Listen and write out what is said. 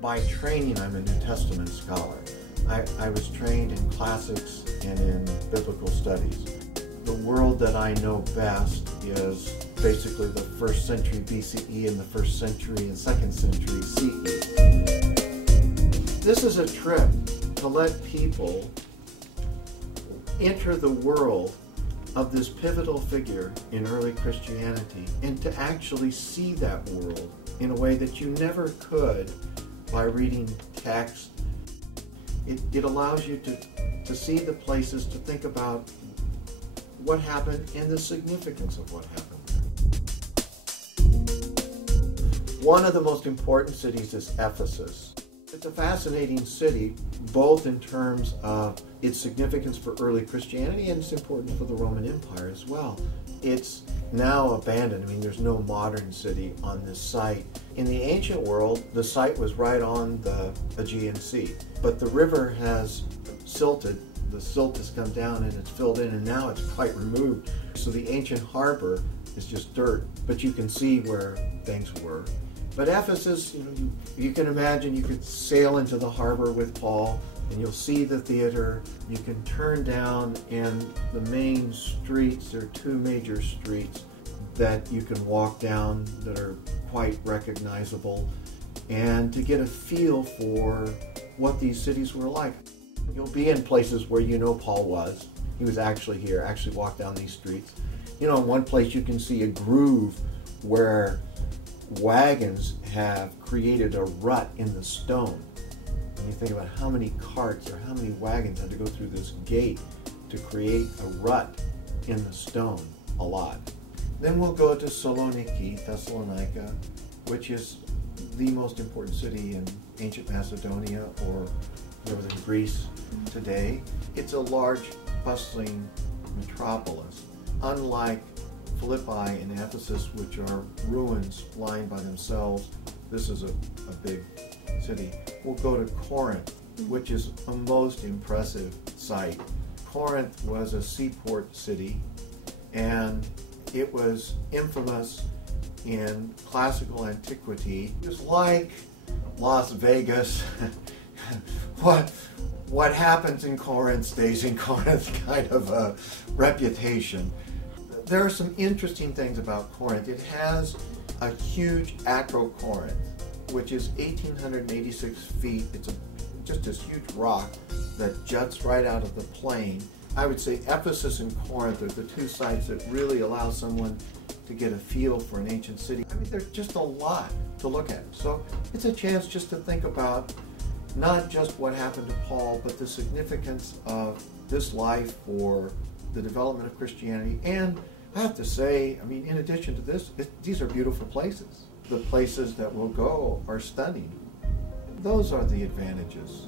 By training, I'm a New Testament scholar. I was trained in classics and in biblical studies. The world that I know best is basically the 1st century BCE and the 1st century and 2nd century CE. This is a trip to let people enter the world of this pivotal figure in early Christianity and to actually see that world in a way that you never could by reading text. It allows you to see the places, to think about what happened and the significance of what happened there. One of the most important cities is Ephesus. It's a fascinating city, both in terms of its significance for early Christianity and its importance for the Roman Empire as well. It's now abandoned. I mean, there's no modern city on this site. In the ancient world, the site was right on the Aegean Sea, but the river has silted. The silt has come down and it's filled in, and now it's quite removed. So the ancient harbor is just dirt, but you can see where things were. But Ephesus, you can imagine you could sail into the harbor with Paul and you'll see the theater. You can turn down, and the main streets, there are 2 major streets that you can walk down that are quite recognizable, and to get a feel for what these cities were like. You'll be in places where you know Paul was. He was actually here, actually walked down these streets. In one place you can see a groove where wagons have created a rut in the stone. And you think about how many carts or how many wagons had to go through this gate to create a rut in the stone. A lot. Then we'll go to Saloniki, Thessalonica, which is the most important city in ancient Macedonia or northern Greece today. It's a large, bustling metropolis. Unlike Philippi and Ephesus, which are ruins lying by themselves, this is a big city. We'll go to Corinth, which is a most impressive site. Corinth was a seaport city, and it was infamous in classical antiquity. It was like Las Vegas. What happens in Corinth stays in Corinth kind of a reputation. There are some interesting things about Corinth. It has a huge acrocorinth, which is 1,886 feet. It's just this huge rock that juts right out of the plain. I would say Ephesus and Corinth are the 2 sites that really allow someone to get a feel for an ancient city. I mean, there's just a lot to look at. So it's a chance just to think about not just what happened to Paul, but the significance of this life for the development of Christianity. And I have to say, I mean, in addition to this, these are beautiful places. The places that we'll go are stunning. Those are the advantages.